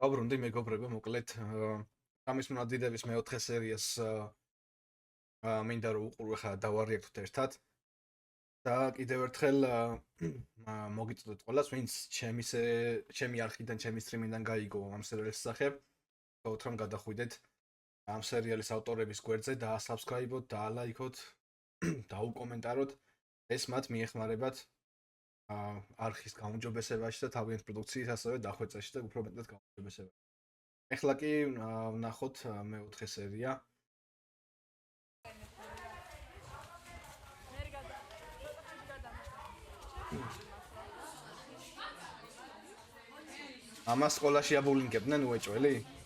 Დაბრუნდი მეგობრებო, მოკლედ ამის მონადირების მეოთხე სერიას მინდა რომ უყურო ხა დავარიერთოთ ერთად და კიდევ ერთხელ მოგიწოდოთ ყველას, ვინც ჩემი არხიდან, ჩემი სტრიმიდან გაიგო ამ სერიალის სახებ, გქოთ რომ გადახვიდეთ ამ სერიალის ავტორების გვერდზე და subscribe-ოთ, და ლაიქოთ, და უკომენტაროთ, ეს მათ მიეხმარებათ არხის გაუმჯობესებაში და თავიანთ პროდუქციის ასევე დახვეწაში და უფრო მეტად გაუმჯობესებაში. ეხლა კი ვნახოთ მეოთხე სერია. ამას სკოლაში აბულინგებდნენ უეჭველი?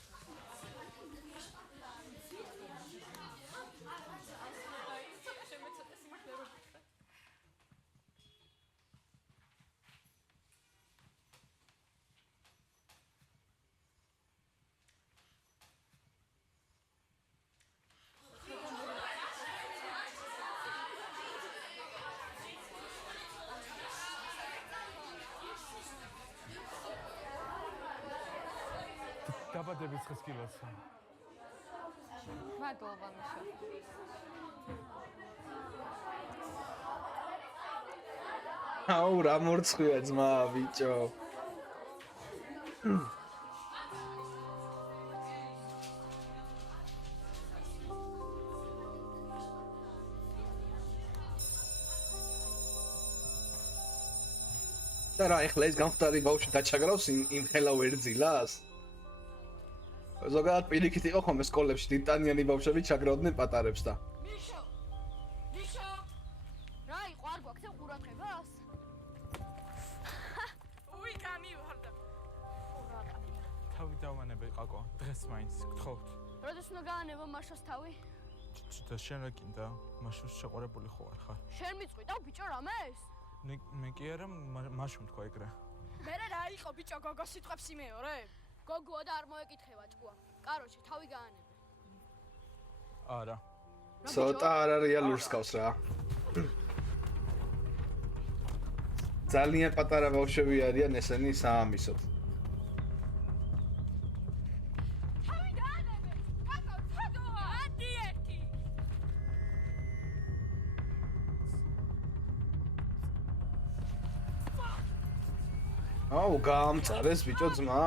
დაბადების დღეს კილოცა. მადლობა მიშა. აუ რა მორცხვია ძმა, ბიჭო. და რა ეხლა ეს გამხდარი ბავშვი დაჩაგრავს იმ ხელა ვერძილას? ზოგადად პირიქით იყო ხოლმე სკოლებში ტიტანიანი ბავშვები ჩაგრავდნენ პატარებს და მიშო! მიშო! რა იყო არ გვაქვს ყურადღებას? უი გამივარდა. ყურადღება. თავი დავანებე ყაკო, დღეს მაინც გთხოვთ. როდეს უნდა გაანებო მაშოს თავი? და შენ რა კიდე მაშოს შეყარებული ხო არ ხარ? შენ მიწვიდავ ბიჭო რამეს? მე კი არა მაშო თქვა ეგრე. მე რა იყო ბიჭო გოგო სიტყვებს იმეორე? გოგოა და არ მოეკითხება ჭკუა. კაროჩე, თავი გაანებე. არა. ცოტა არარეალურს გავს რა. ძალიან პატარა ბავშვები არიან ესენი საამისოდ. თავი გაანებე. კაკო, ცოდოა. ადი ერთი. აუ გაამწარეს ბიჭო ძმა.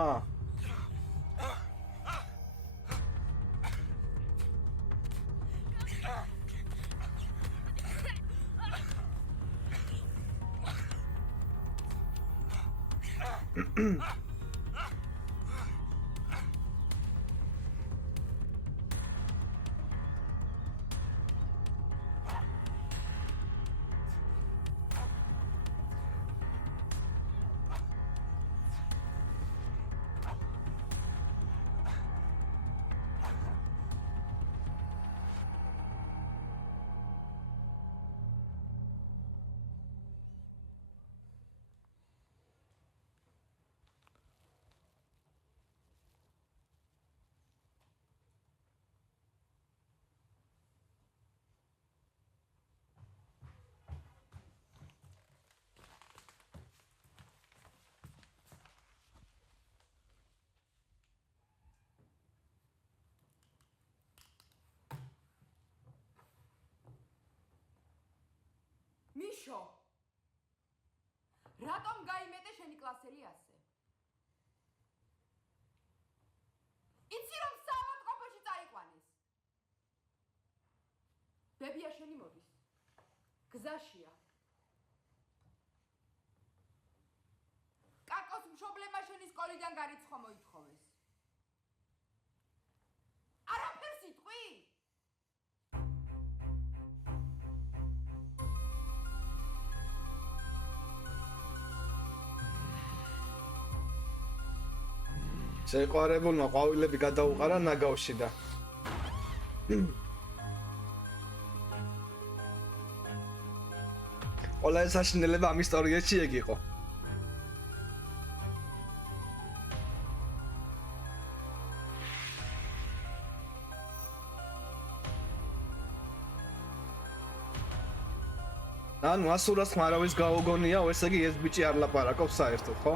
მიშო რატომ გაიმეტე შენი კლასელი ასე? იცი რომ საავადმყოფოში წაიყვანეს? ბებია შენი მოდის. გზაშია. კაკოს მშობლებმა შენი სკოლიდან გარიცხვა მოითხოვეს. არაფერს იტყვი? შეყვარებულმა ყვავილები გადაუყარა ნაგავში და ყველა ეს საშინელება ამ ისტორიაში ეგ იყო. ანუ ასურას ხმარავის გაოგონია, ესე იგი ეს ბიჭი არ ლაპარაკობს საერთოდ, ხო?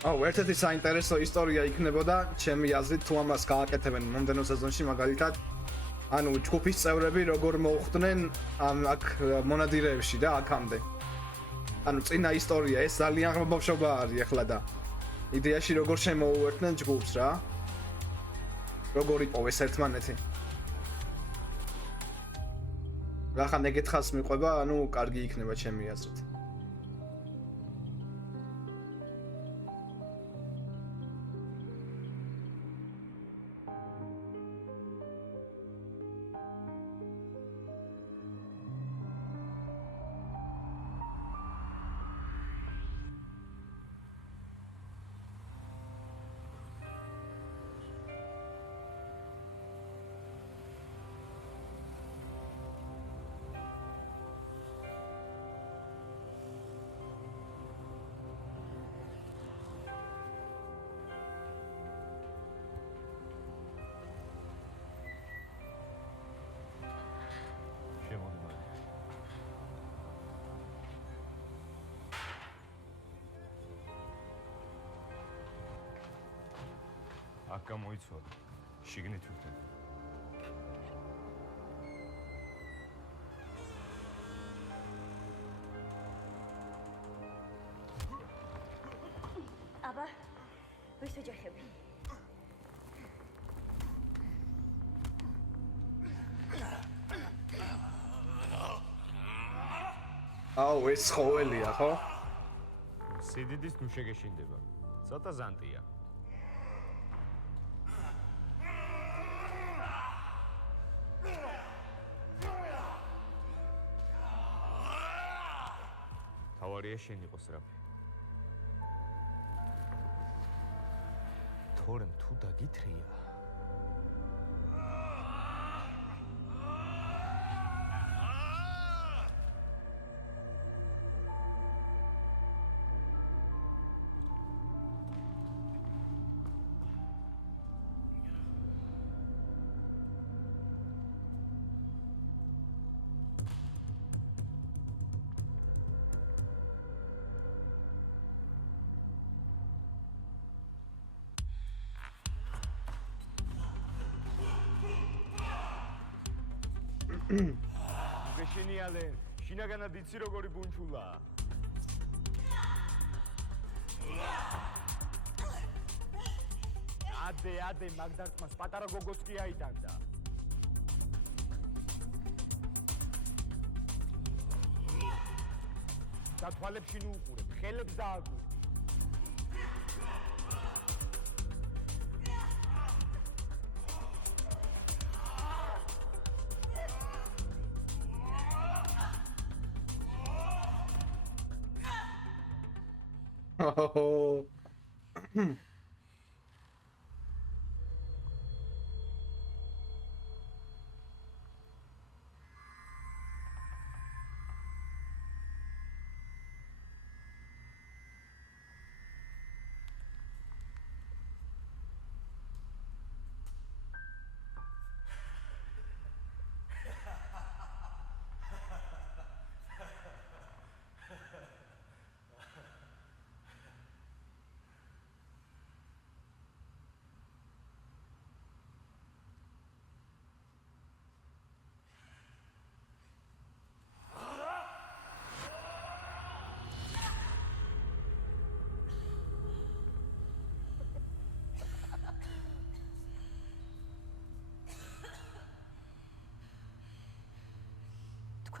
ერთერთი საინტერესო ისტორია იქნებოდა, ჩემი აზრით, თუ ამას გააკეთებენ მომდენო სეზონში მაგალითად. ანუ ჯგუფის წევრები როგორ მოხვდნენ ამ აქ მონადირეებში და აქამდე. ანუ წინა ისტორია ეს ძალიან ღრმაბავშვობა არის ახლა და იდეაში როგორ შემოუერთდნენ ჯგუფს რა. როგორ იპოვეს ერთმანეთი. რახან ეგეთ ხალხს მიყვება, ანუ კარგი იქნება ჩემი აზრით. აქ გამოიცვალა. შიგნით ვიხდები. აბა, ვის ოჯახები? აუ, ეს ცხოველია, ხო? სიდიდის ნუ შეგეშინდება. ცოტა ზანტია. თავარია შენ იყოს რაფი. თორემ თუ დაგითხრია. გეშინიალე, შინაგანად იცი როგორი ბუნჩულა. ადე, მაგდარტმას პატარა გოგოს კი აიტანდა. და თვალებში ნუ უყურებ, ხელებს დააგვირ. Oh.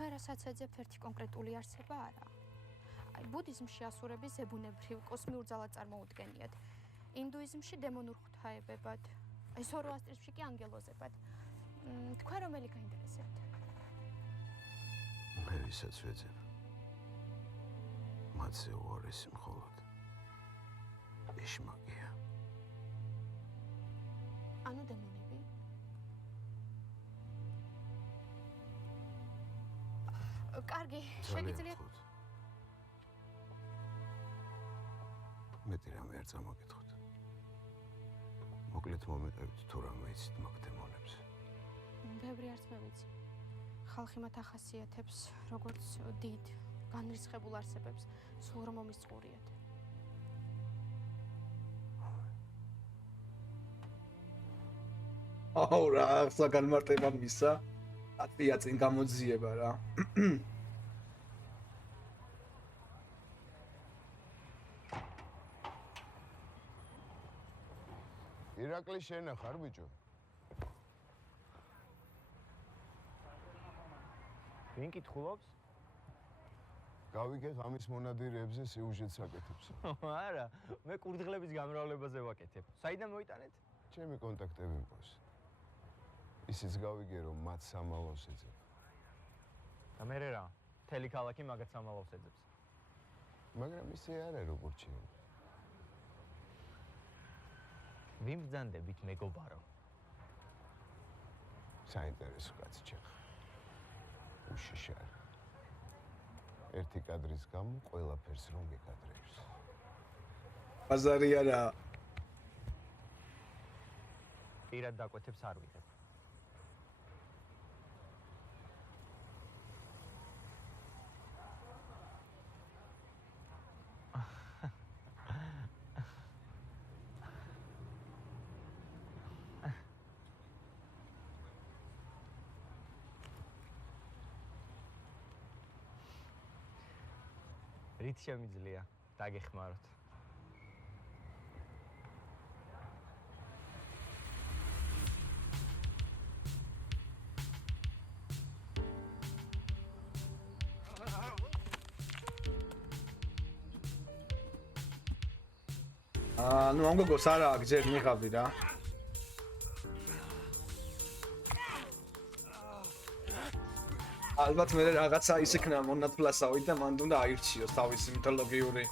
თქვენ რასაც ეძებთ ერთი კონკრეტული არსება არა. აი ბუდიზმში ასურები ზებუნებრივ კოსმიურ ძალად წარმოუდგენიათ. ინდუიზმში დემონურ ღვთაებებად, აი ზოროასტრიზმში კი ანგელოზებად. თქვენ რომელი გაინტერესებთ? მე ვისაც ვეძებ. მათზე უარესი მხოლოდ ეშმაკია. ანუ დემონები? კარგი, შეგიძლიათ მეტი რამე არ წამოგეთხოვთ. მოკლედ მომეტევით თუ რამე იცით მაგ დემონებს. ბევრი არც მე ვიცი. ხალხი მათ ახასიათებს, როგორც დიდ, განრისხებულ არსებებს, სულ რომ მომისწყურიათ. აუ რა საგანმარტება მისა. ატია წინ გამოძიება რა. ირაკლი შენა ხარ ბიჭო? ვინ კითხულობს? გავიგე ღამის მონადირეებზე სიუჟეტს აკეთებს. არა, მე კურდღლების გამრავლებაზე ვაკეთებ. საიდან მოიტანეთ? ჩემი კონტაქტები მყავს. ისიც გავიგე რომ მათ სამალავს ეძებ. და მე რა, მთელი ქალაქი მაგათ სამალავს ეძებს. მაგრამ ისე არა როგორ ჩემი. ვინ ბრძანდებით მეგობარო? საინტერესო კაცი ჩეხა. უშიშარ. ერთი კადრის გამო ყველაფერს რომ მიკადრებს. ბაზარი არა. პირად დაკვეთებს არ ვიღებ. რით შემიძლია დაგეხმაროთ? ნუ ამ გოგოს არა გძერ მიღავდი რა. ალბათ მე რაღაცა ის იქნება მონათვლასავით და მანდ უნდა აირჩიოს თავისი მითოლოგიური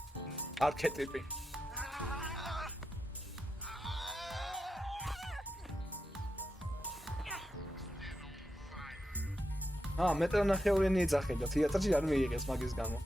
არქეტიპი. მეტრონახევრენი ეძახე და თეატრში არ მიიღეს მაგის გამო.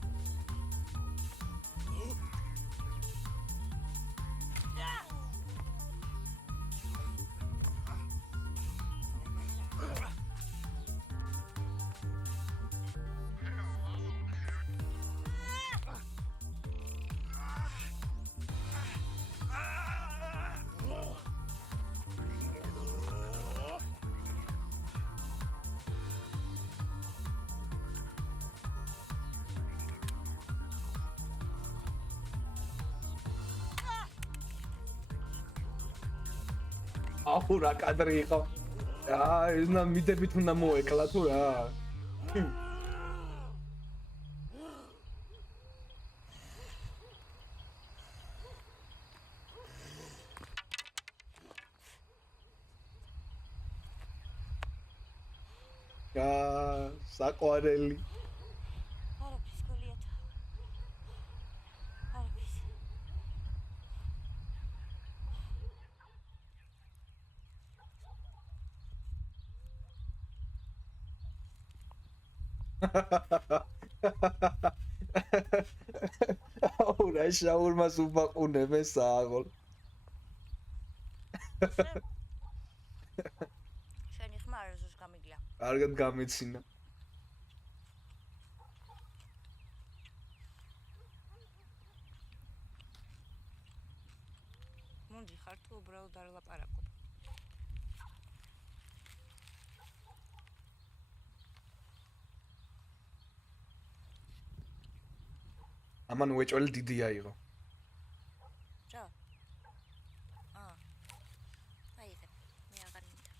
აუ რა კადრი იყო. უნდა მიდებით უნდა მოეკლა თუ რა. საყვარელი. არაფრის გოლიათა. არაფრის. აუ რა შაურმას უბაყუნებ ეს აღოლ. შენი ხმა არასდროს გამიგია. კარგად გამეცინა. მონდი ხარ თუ უბრალოდ არ ლაპარაკობ? ამან უეჭველი დიდი აიღო. რა? აიღე, მე აღარ მინდა.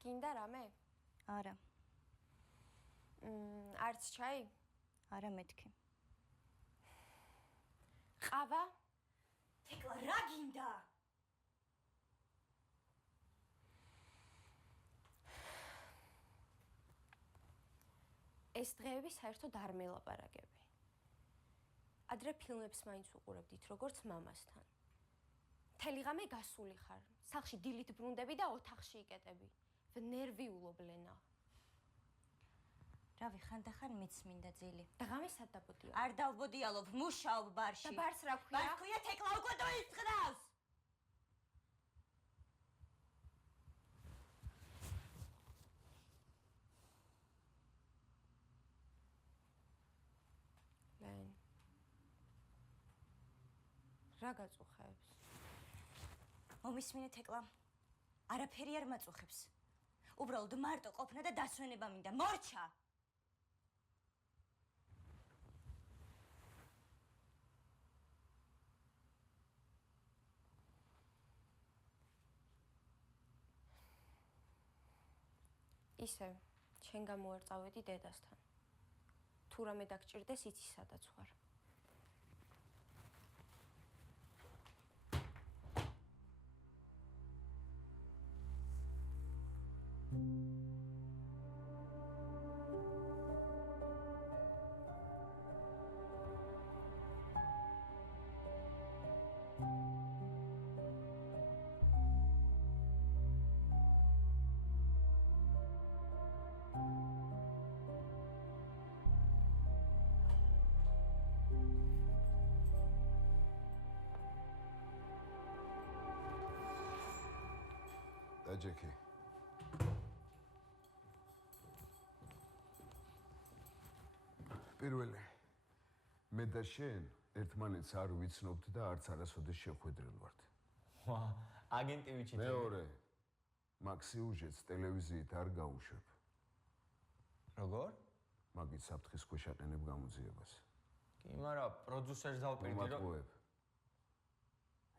გინდა რამე? არა, არც ჩაი? არა მეთქი. ყავა? თეკლა რა გინდა? ეს დღეები საერთოდ არ მელაპარაკები. ადრე ფილმებს მაინც უყურებდით, როგორც მამასთან. მთელი ღამე გასული ხარ. სახლში დილით ბრუნდები და ოთახში იკეტები. ნერვიულობ ლენა. რავი, ხანდახან მიცმინდა ძილი. და ღამე სად დაბოდია? არ დავბოდიალობ, მუშაობ ბარში. და ბარს რა ქვია? ბარს ქვია თეკლა უკვე დაიწყდავს. ლენ. რა გაწუხებს? მომისმინე თეკლა. არაფერი არ მაწუხებს. უბრალოდ მარტო ყოფნა და დასვენება მინდა. მორჩა. ისე, შენ გამოერწავედი დედასთან. თუ რამე დაგჭირდეს, იცი სადაც ვარ. დაჯექი. პირველი მე და შენ ერთმანეთს არ ვიცნობთ და არც არასოდეს შეხვედრილ ვართ. ვა, აგენტი ვიჩით. მეორე მაქსი უჟეთს ტელევიზიით არ გაუშვებ. როგორ? მაგით საფრთხის ქვეშ აყენებ გამოძიებას. კი, მაგრამ პროდიუსერს დავპირდი რომ უმატყუებ.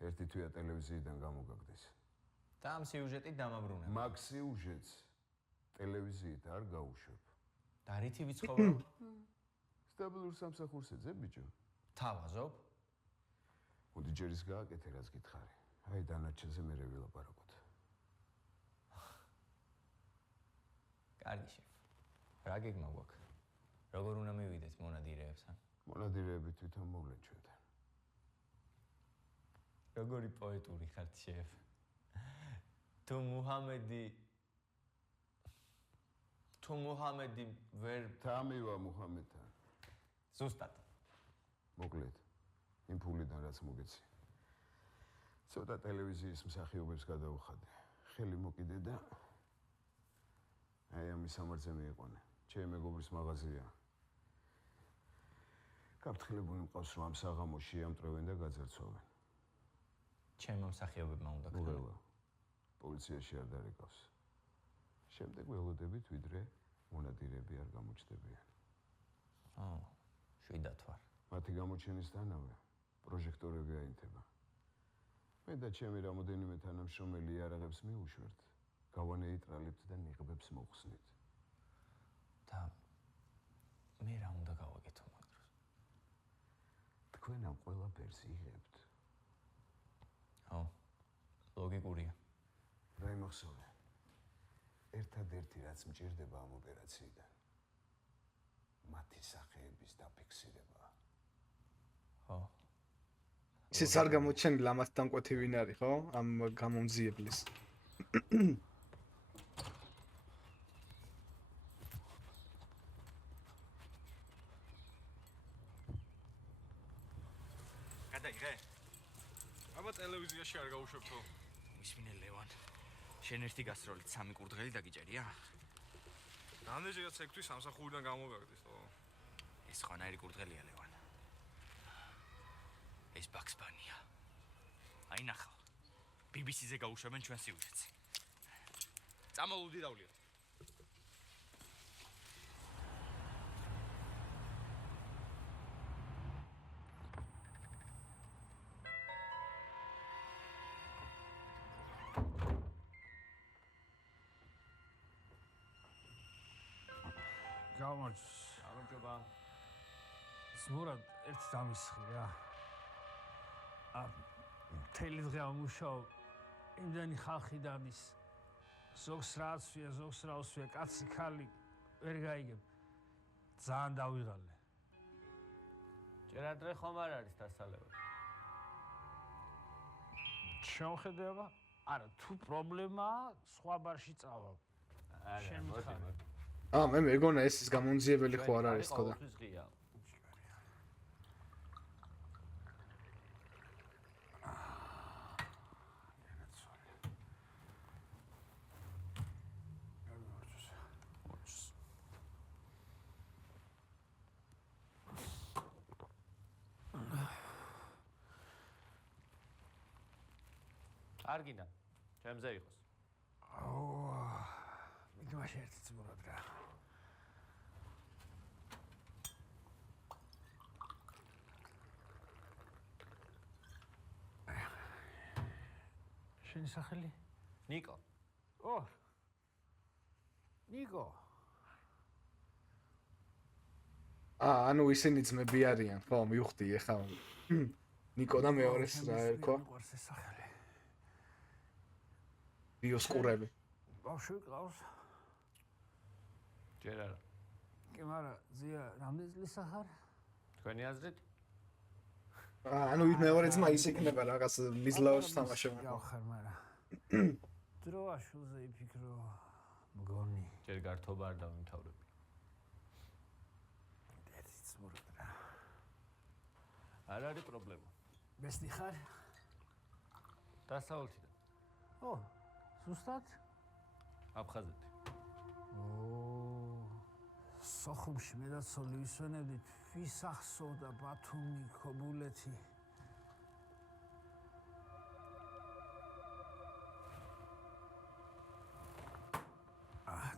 ერთი თვეა ტელევიზიიდან გამოგაგდეს. და ამ სიუჟეტით დამაბრუნებ. მაქსი უჟეთს ტელევიზიით არ გაუშვებ. და რითი ვიცხოვრო? სტაბილურ სამსახურს ეძებ ბიჭო. თავაზობ? მოდი ჯერ ის გააკეთე რაც გითხარი. აი დანარჩენზე მერე ვილაპარაკოთ. კარგი შევ. რა გეგმა გვაქვს? როგორ უნდა მივიდეთ მონადირეებს, ა? მონადირეები თვითონ მოვლენ ჩვენთან. როგორი პოეტური ხართ შევ. თუ მუჰამედი ვერ თამივა მუჰამედთან. ზუსტად. მოკლედ იმ ფულიდან რაც მოგეცი. ცოტა ტელევიზიის მსახიობებს გადავხადე. ხელი მოკიდე და აი ამის სამარძე მიიყვანე. ჩემი მეგობრის მაღაზია. გაფრთხილებული მყავს რომ ამ საღამოში ამტრევენ და გაძერცოვენ. ჩემო მსახიობებმა უნდა გქონო. პოლიციაში არ დარეკავს. შემდეგ ველოდებით ვიდრე მონადირეები არ გამოჩნდებიან. შვიდად ვარ. მათი გამოჩენისთანავე პროჟექტორები აინთება. მე და ჩემი რამოდენიმე თანამშრომელი იარაღებს მიუშვერთ, გავანეიტრალებთ და ნიღბებს მოხსნით. და მე რა უნდა გავაკეთო მაგ დროს? თქვენ ამ ყველაფერს იღებთ. ლოგიკურია. რა იმახსოვრე? ერთადერთი რაც მჭირდება ამ ოპერაციიდან მათი სახეების დაფიქსირება. ისიც არ გამოჩენილა ამათ დამკვეთი ვინ არის, ხო? ამ გამომძიებლის. გადაიღე? აბა ტელევიზიაში არ გაუშვებთო. მისმინე ლევან. შენ ერთი გასტროლით 3 კურდღელი დაგიჭერია? რამდენჯერაც ექთვის სამსახურიდან გამოგაგდეს, ხო? ეს ხანაერი კურდღელია ლევან. ეს ბაქს ბანია. აი ნახავ. BBC-ზე გაუშვებენ ჩვენ სიუჟეტს. წამოლუდი დავლია. გამარჯობა. ზმურად ერთ დამისხი რა. მთელი დღე ამუშაობ. იმდენი ხალხი დადის. ზოგს რა აცვია, ზოგს რა უსვია, კაცი ქალი ვერ გაიგებ. ძალიან დავიღალე. ჯერ ადრე ხომ არ არის დასალევი. შეხედება? არა, თუ პრობლემაა, სხვა ბარში წავალ. შემიხარ. მე მეგონა ეს ის გამონძიებელი ხო არ არის თქო და. კარგინა, ჩემზე იყოს. მიდმაში ერთი წმურად რა. შენი სახელი? ნიკო. ნიკო. ანუ ისინი ძმები არიან, ხო, მივხვდი ეხლა. ნიკო და მეორეს რა ერქვა? მიყვარს ეს სახელი. დიოსკურები. ბავშვი ყავს? ჯერ არა. კი, მაგრამ ზია, რამდენი წლისა ხარ? თქვენი აზრით? ანუ მეორე ძმა ის იქნება რაღაც მიზლაოს თამაშები. ხარ, მაგრამ დროა შულზე იფიქრო მგონი. ჯერ გართობა არ დავიმთავრები. ერთი წმურად რა. არ არის პრობლემა. მესტი ხარ? დასავლეთიდან. ზუსტად? აფხაზეთი. სოხუმში მე და ცოლი ვისვენებდით ვისახსო და ბათუმი, ქობულეთი.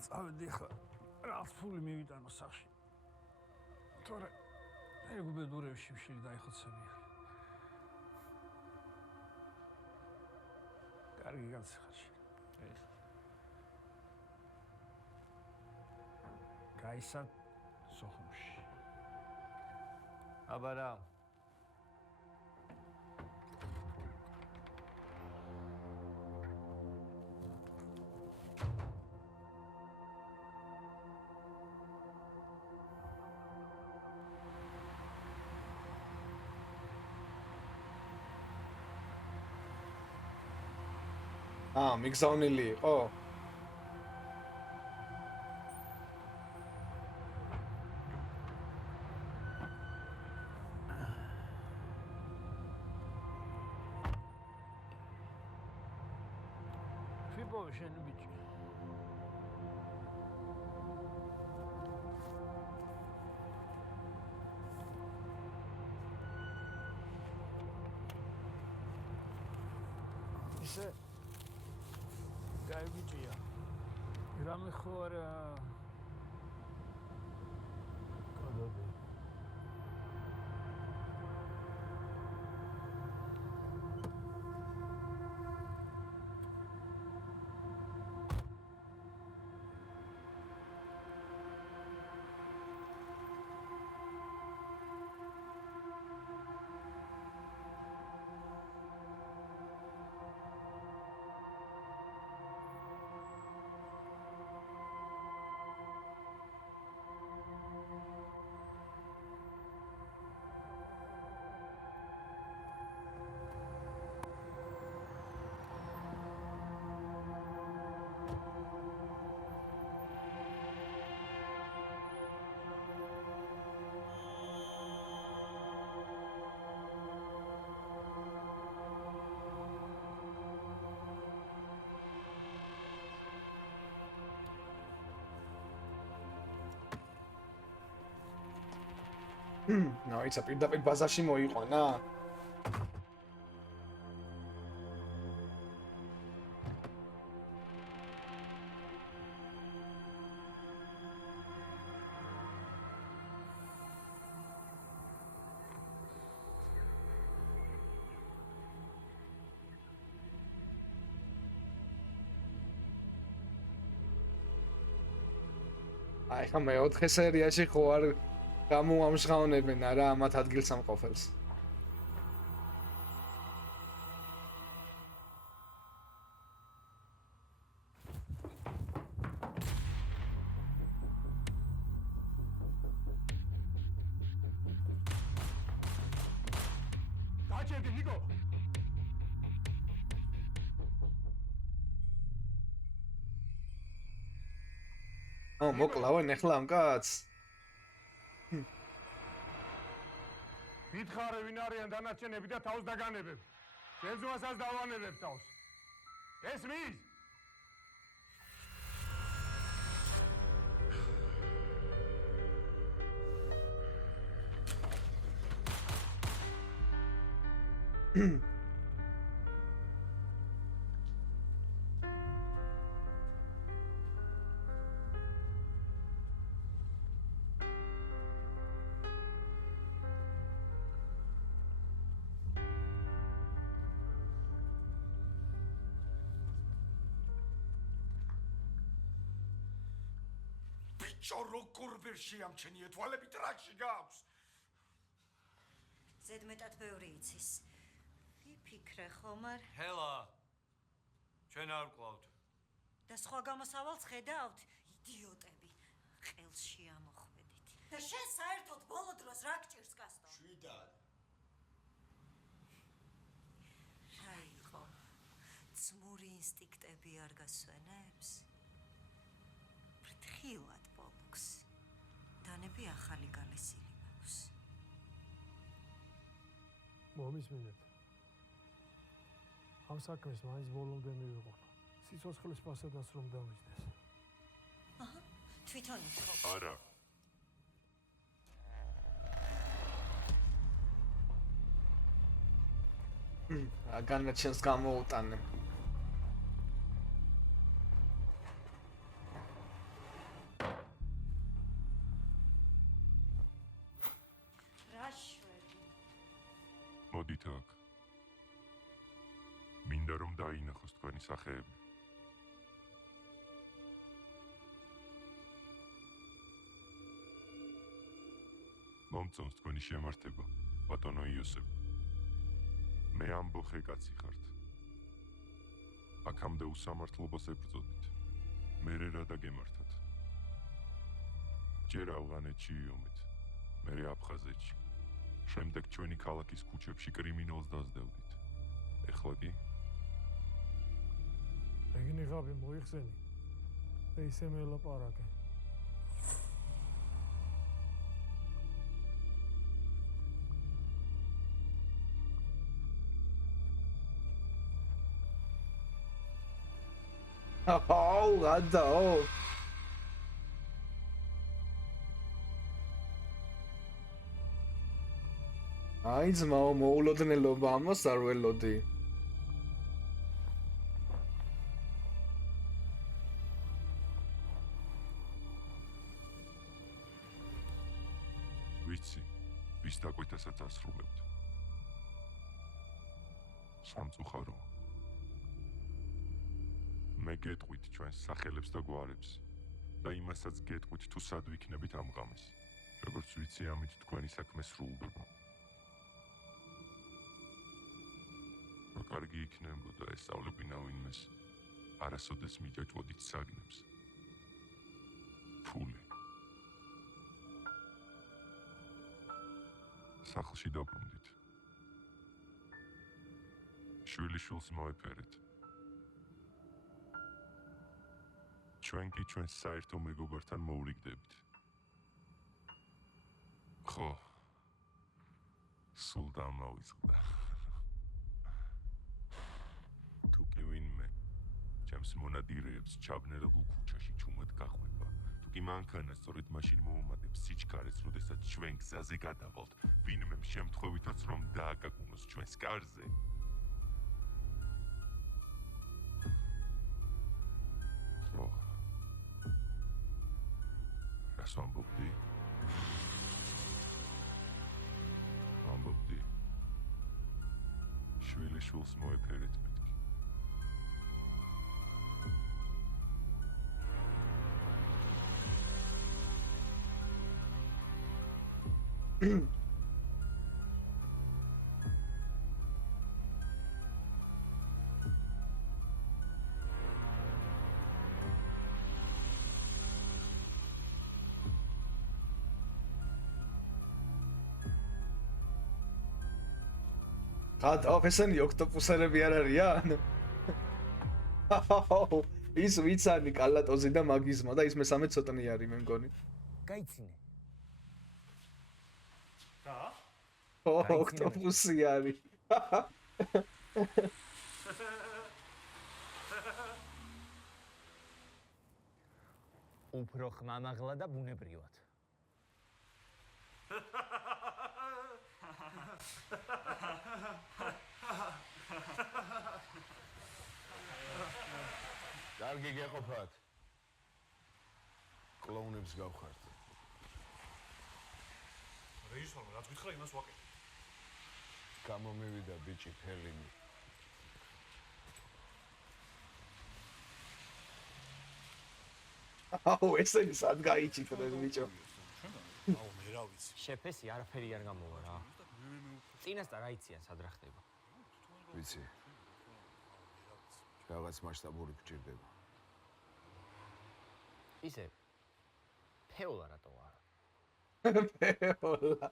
წავედი ხა რაც ფული მივიტანო სახში. თორე ეგუბედურებში ვშილი დაიხოცებია. კარგი კაცი ხარ შენ. გაისად სოხუმში. აბა რა. მიგზავნილი იყო? ფიბო შენ ბიჭი. ისე გაიგიჭია. რამე ხო არა. კოდობი. ისა პირდაპირ ბაზარში მოიყვანა? ხა მეოთხე სერიაში ხო არ გამოამჟღავნებენ არა ამათ ადგილსამყოფელს. დაჭერდი ნიკო. მოკლავენ ახლა ამ კაცს. მითხარე ვინ არიან დანარჩენები და თავს დაგანებებ. შენ ზღვასაც დავანებებ თავს. ესმის? ბიჭო, როგორ ვერ შეამჩენიე თვალები ტრაქში გაქვს? ზედმეტად ბევრი იცის. იფიქრე ხომარ ჰელა. ჩვენ არ ვკლავთ. და სხვა გამოსავალს ხედავთ, იდიოტები. ყელს შეამოხვედით. და შენ საერთოდ ბოლო დროს რა გჭირს კასტო? შვიდად. რა იყო? ძმური ინსტინქტები არ გასვენებს? ფრთხილად ბოლოქს. დანები ახალი გალესილი მაქვს. მომისმინეთ. ამ საქმეს მაინც ბოლომდე მივიყვანო. სიცოცხლის პასადაც რომ დამიჯდეს. აჰა, თვითონ იხო. არა. განაჩენს გამოუტანე. რა შვები? მოდით აქ. მინდა რომ დაინახოს თქვენი სახეები. მომწონს თქვენი შემართება, ბატონო იოსებ. მე ამბოხე კაცი ხართ. აქამდე უსამართლობას ებრძოდით. მერე რა დაგემართათ? ჯერ ავღანეთში იომეთ, მერე აფხაზეთში. შემდეგ ჩვენი ქალაქის ქუჩებში კრიმინალს დაძდევდით. ეხლა კი ეგინი ღაბი მოიხსენი და ისე მელაპარაკე. გადაო. აი ძმაო, მოულოდნელობა ამას არ ველოდი. ვიცი, ვის დაკვეთასაც ასრულებთ. სამწუხარო. მე გეტყვით ჩვენს სახელებს და გვარებს და იმასაც გეტყვით თუ სად ვიქნებით ამ ღამეს. როგორც ვიცი, ამით თქვენი საქმე სრულდება. რა კარგი იქნებოდა ესწავლებინა ვინმეს არასოდეს მიჯაჭვოდით საგნებს. ფული. სახლში დაბრუნდით. შვილიშვილს მოეფერეთ. ჩვენ კი ჩვენ საერთო მეგობართან მოვრიგდებით. ხო. სულ დამავიწყდა. თუ კი ვინმე ჩემს მონადირეებს ჩაბნელებულ ქუჩაში ჩუმად გაყვება, თუ კი მანქანა სწორედ მაშინ მოუმატებს სიჩქარეს, როდესაც ჩვენ გზაზე გადავალთ, ვინმემ შემთხვევითაც რომ დააკაკუნოს ჩვენს კარზე, ხო. რას ვამბობდი? ვამბობდი. შვილიშვილს მოეფერეთ მეთქი. გადაოფესენი ოქტოპუსერები არ არიან? ის ვიცანი კალატოზი და მაგიზმა და ის მესამე ცოტნი არის მე მგონი. გაიცინე. რა? ოქტოპუსი არის. უფრო ხმამაღლა და ბუნებრივად. კარგი გეყოფათ. კლოუნებს გავხართ. რეჟისორმა რაც გითხრა იმას ვაკეთებ. გამომივიდა ბიჭი ფელინი. აუ ესენი სად გაიჭიქრეს ბიჭო. აუ მე რა ვიცი. შეფესი არაფერი არ გამოვა რა. წინასწარ აიციან სად რა ხდება. ვიცი. რაღაც მასშტაბური გჭირდება. ისე ფეოლა რატო არა? ფეოლა.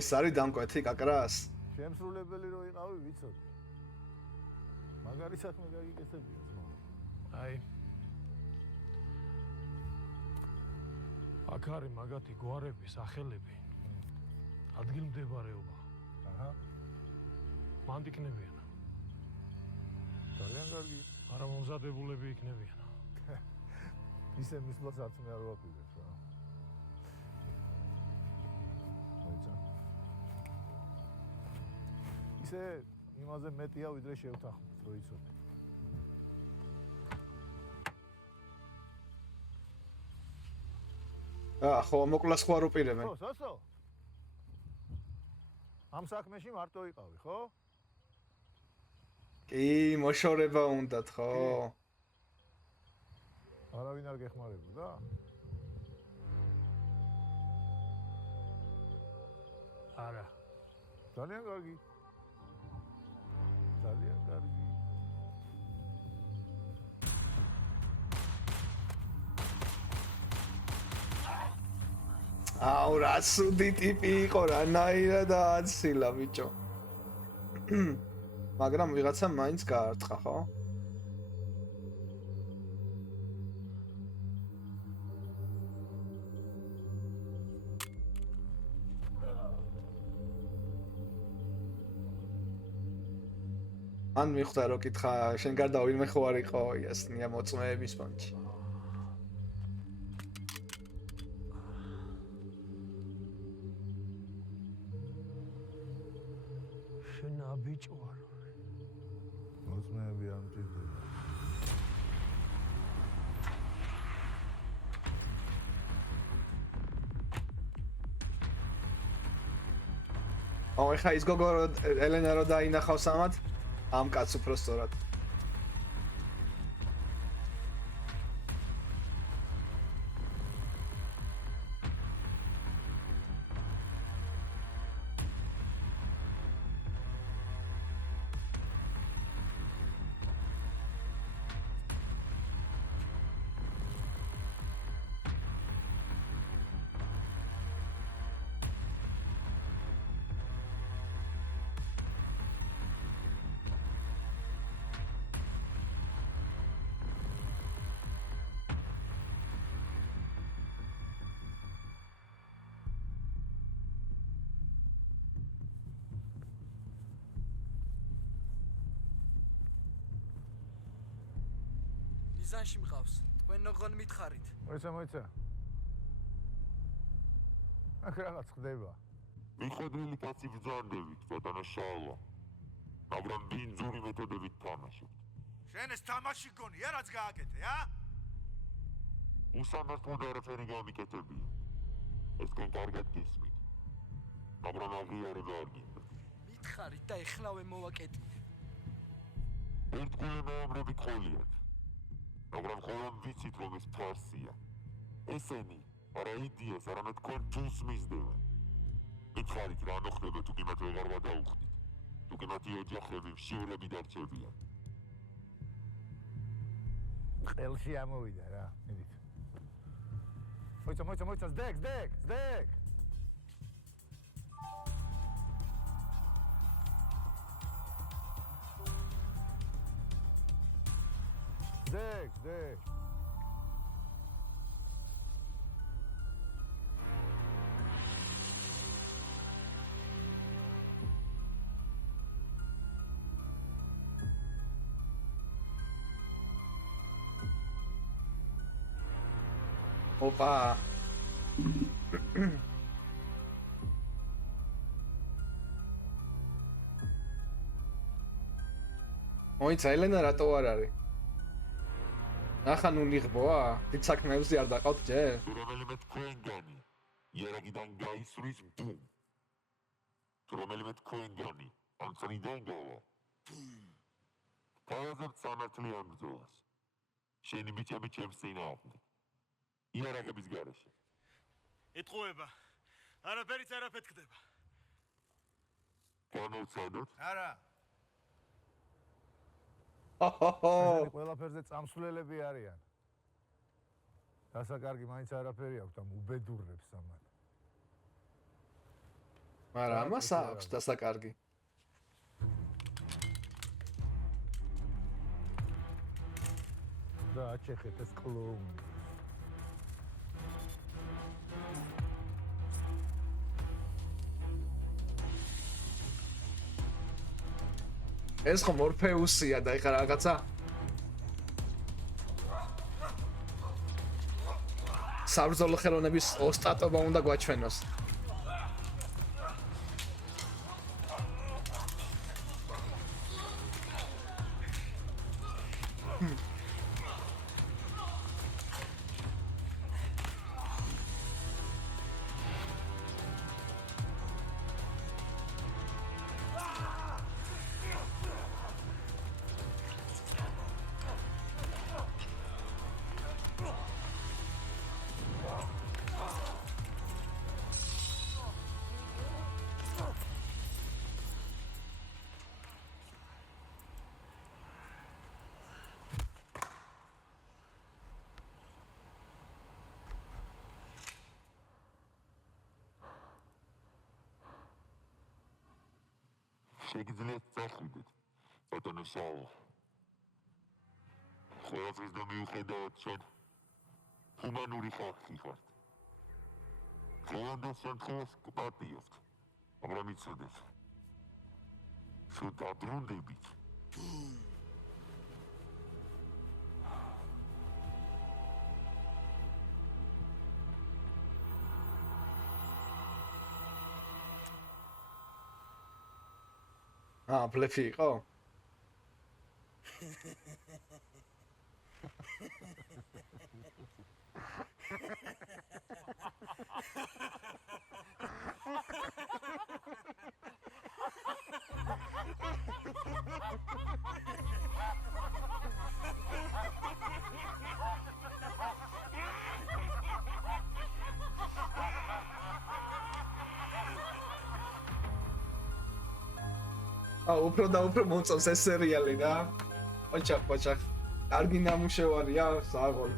ეს არის დამკვეთი კაკრას. შემსრულებელი რო იყავი, ვიცოდი. მაგარი საქმე გაგიკეთებია ძმა. აი. აქ არის მაგათი გვარები, სახელები. ადგილმდებარეობა. აჰა. მანდ იქნებიან. ძალიან კარგი. არა მომზადებულები იქნებიან. ისე მისვლაც არც მე არ ვაპირებ რა. ისე იმაზე მეტია ვიდრე შევთანხმდით რო იცოდე. ხო, მოკვლას ხო არ უპირებენ. ხო, სოსო. ამ საქმეში მარტო იყავი, ხო? კი, მოშორება უნდათ, ხო? არავინ არ გეხმარებოდა? არა. ძალიან კარგი. ძალიან კარგი. აუ რა სუდი ტიპი იყო რანაირად აცილა ბიჭო. მაგრამ ვიღაცა მაინც გაარტყა, ხო? ან მიხვდა რო კითხა შენ გარდა ვინმე ხო არ იყო ესნია მოწმეების პონჩი. შენ აბიჭო არ ვარ. მოწმეები არ მჭირდება. აუ ეხა ის გოგო ელენა რო დაინახავს ამათ ამ კაცს უფრო სწორად. მიზანში მყავს. თქვენ ოღონ მითხარით. მოიცა. აქ რაღაც ხდება. მიხვედრილი კაცი ბრძანდებით, ბატონო შალვა. მაგრამ ბინძური მეთოდებით თამაშობთ. შენ ეს თამაში გონია, რაც გააკეთე, ა? უსამართლოდ არაფერი გამიკეთებია. ეს თქვენ კარგად გისმით. მაგრამ აღიარება არ გინდა. მითხარით და ეხლავე მოვაკეტინე. ერთგული მეომრები ყოლიათ. მაგრამ ხოლმე ვიცით რომ ეს ფარსია. ესენი არა იდეას, არამედ თქვენ ჯულს მისდევენ. მეკითხარით რა მოხდება თუ კი მათ ვეღარ გადაუხდით. თუ კი მათი ოჯახები მშივრები დარჩებიან. ყელში ამოვიდა რა, მიდით. მოიცა, ზდეკ. ზდეკ. Opa. მოიცა ელენა რატო არ არის? ახლა ნუ ნიღბოა? დიდ საქმეებზე არ დაყავთ ჯერ? თუ რომელიმე თქვენგანი იარაღიდან გაისვრის ბუმ. თუ რომელიმე თქვენგანი ამ წრიდან გავა. თავაზობ სამართლიან ბრძოლას. შენი ბიჭები ჩემს წინააღმდეგ. იარაღების გარეშე. ეთყუება. არაფერიც არ აფეთქდება. გამოვცადოთ? არა. ყველაფერზე წამსვლელები არიან. დასაკარგი მაინც არაფერი აქვს ამ უბედურებს ამან. მაგრამ ამას აქვს დასაკარგი. და აჩეხეთ ეს კლოუნი. ეს ხომ ორფეუსია და ეხლა რაღაცა საბრძოლო ხელოვნების ოსტატობა უნდა გვაჩვენოს. შეგიძლიათ წახვიდეთ, ბატონო საო. ყველაფერს და მიუხედავად შენ ჰუმანური ხალხი ხართ. დღევანდელ შემთხვევას გპატიებთ, მაგრამ იცოდეთ, სულ დაბრუნდებით. ბლეფი იყო? უფრო და უფრო მომწონს ეს სერიალი რა. ოჩახ. კარგი ნამუშევარია, საღოლ.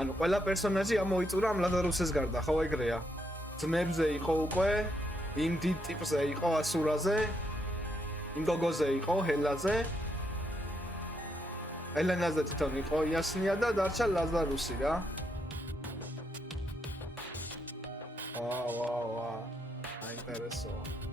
ანუ ყველა პერსონაჟი ამოიწურა ამ ლაზარუსის გარდა, ხო ეგრეა. ძმებზე იყო უკვე, იმ დიდ ტიპზე იყო ასურაზე, იმ გოგოზე იყო ჰელაზე. ელენაზე თვითონ იყო იასნია და დარჩა ლაზარუსი რა. ვა. აინტერესოა.